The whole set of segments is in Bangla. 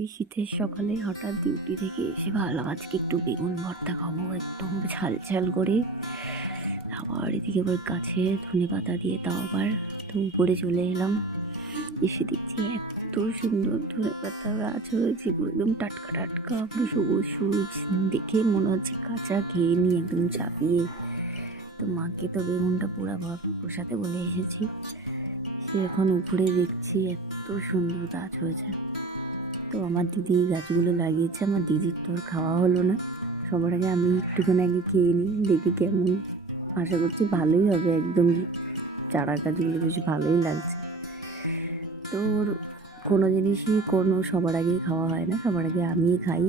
এই শীতের সকালে হঠাৎ ডিউটি থেকে এসে ভাবলাম আজকে একটু বেগুন ভর্তা খাবো একদম ঝাল ঝাল করে। আবার এদিকে আবার গাছে ধনে পাতা দিয়ে তাও আবার তো উপরে চলে এলাম, এসে দেখছি এত সুন্দর ধনে পাতা গাছ হয়েছে, পুরো একদম টাটকা টাটকা, পুরো সবুজ সবুজ, দেখে মনে হচ্ছে কাঁচা খেয়ে নিই একদম চাপিয়ে। তো মাকে তো বেগুনটা পোড়া পোষাতে বলে এসেছি, সে এখন উপরে দেখছি এত সুন্দর গাছ হয়েছে। তো আমার দিদি গাছগুলো লাগিয়েছে, আমার দিদির তো আর খাওয়া হলো না, সবার আগে আমি একটুখানি আগে খেয়ে নিই, দেখি কেমন। আশা করছি ভালোই হবে, একদম চারা গাছগুলো বেশ ভালোই লাগছে। তো কোনো জিনিসই সবার আগেই খাওয়া হয় না, সবার আগে আমিই খাই।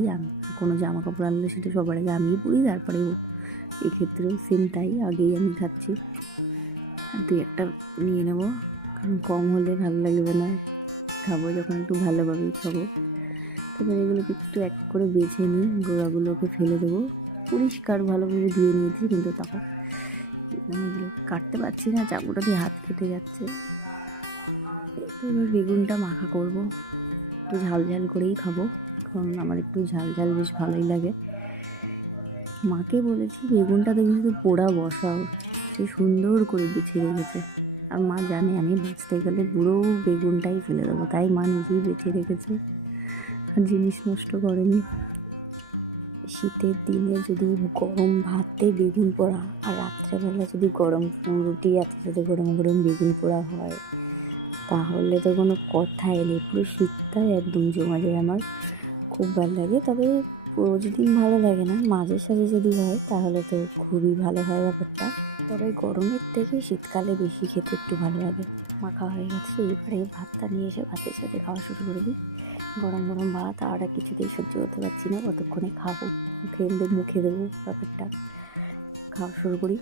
কোনো জামা কাপড় আনলে সেটা সবার আগে আমিই পরি, তারপরে এক্ষেত্রেও সেম তাই, আগেই আমি খাচ্ছি। তুই একটা নিয়ে নেবো, কারণ কম হলে ভালো লাগবে না, খাবো যখন একটু ভালোভাবেই খাবো। তারপরে এগুলোকে একটু এক করে বেছে নিই, গোড়াগুলোকে ফেলে দেবো, পরিষ্কার ভালোভাবে ধুয়ে নিয়েছি, কিন্তু তখন এগুলো কাটতে পারছি না, চাকুটা দিয়ে হাত কেটে যাচ্ছে। তো এবার বেগুনটা মাখা করবো, একটু ঝাল ঝাল করেই খাবো, কারণ আমার একটু ঝাল ঝাল বেশ ভালোই লাগে। মাকে বলেছি বেগুনটা তো কিন্তু পোড়া বসাও, সে সুন্দর করে বেছে রেখেছে। আর মা জানে আমি বাঁচতে গেলে পুরো বেগুনটাই ফেলে দেবো, তাই মা নিজেই বেছে রেখেছে, আর জিনিস নষ্ট করেনি। শীতের দিনে যদি গরম ভাতে বেগুন পোড়া, আর রাত্রেবেলা যদি গরম রুটি আছে সাথে গরম গরম বেগুন পোড়া হয়, তাহলে তো কোনো কথাই নেই, পুরো শীতটাই একদম জমা যায়। আমার খুব ভালো লাগে, তবে প্রতিদিন ভালো লাগে না, মাঝে সাঝে যদি হয় তাহলে তো খুবই ভালো হয় ব্যাপারটা। তবে গরমের থেকে শীতকালে বেশি খেতে একটু ভালো লাগে। মাখা হয়ে গেছে, এবারে ভাতটা নিয়ে এসে ভাতের সাথে খাওয়া শুরু করে দিই। গরম গরম ভাত আর কিছুতেই সহ্য করতে পারছি না, কতক্ষণে খাবো, মুখে দেবো ব্যাপারটা। খাওয়া শুরু করি।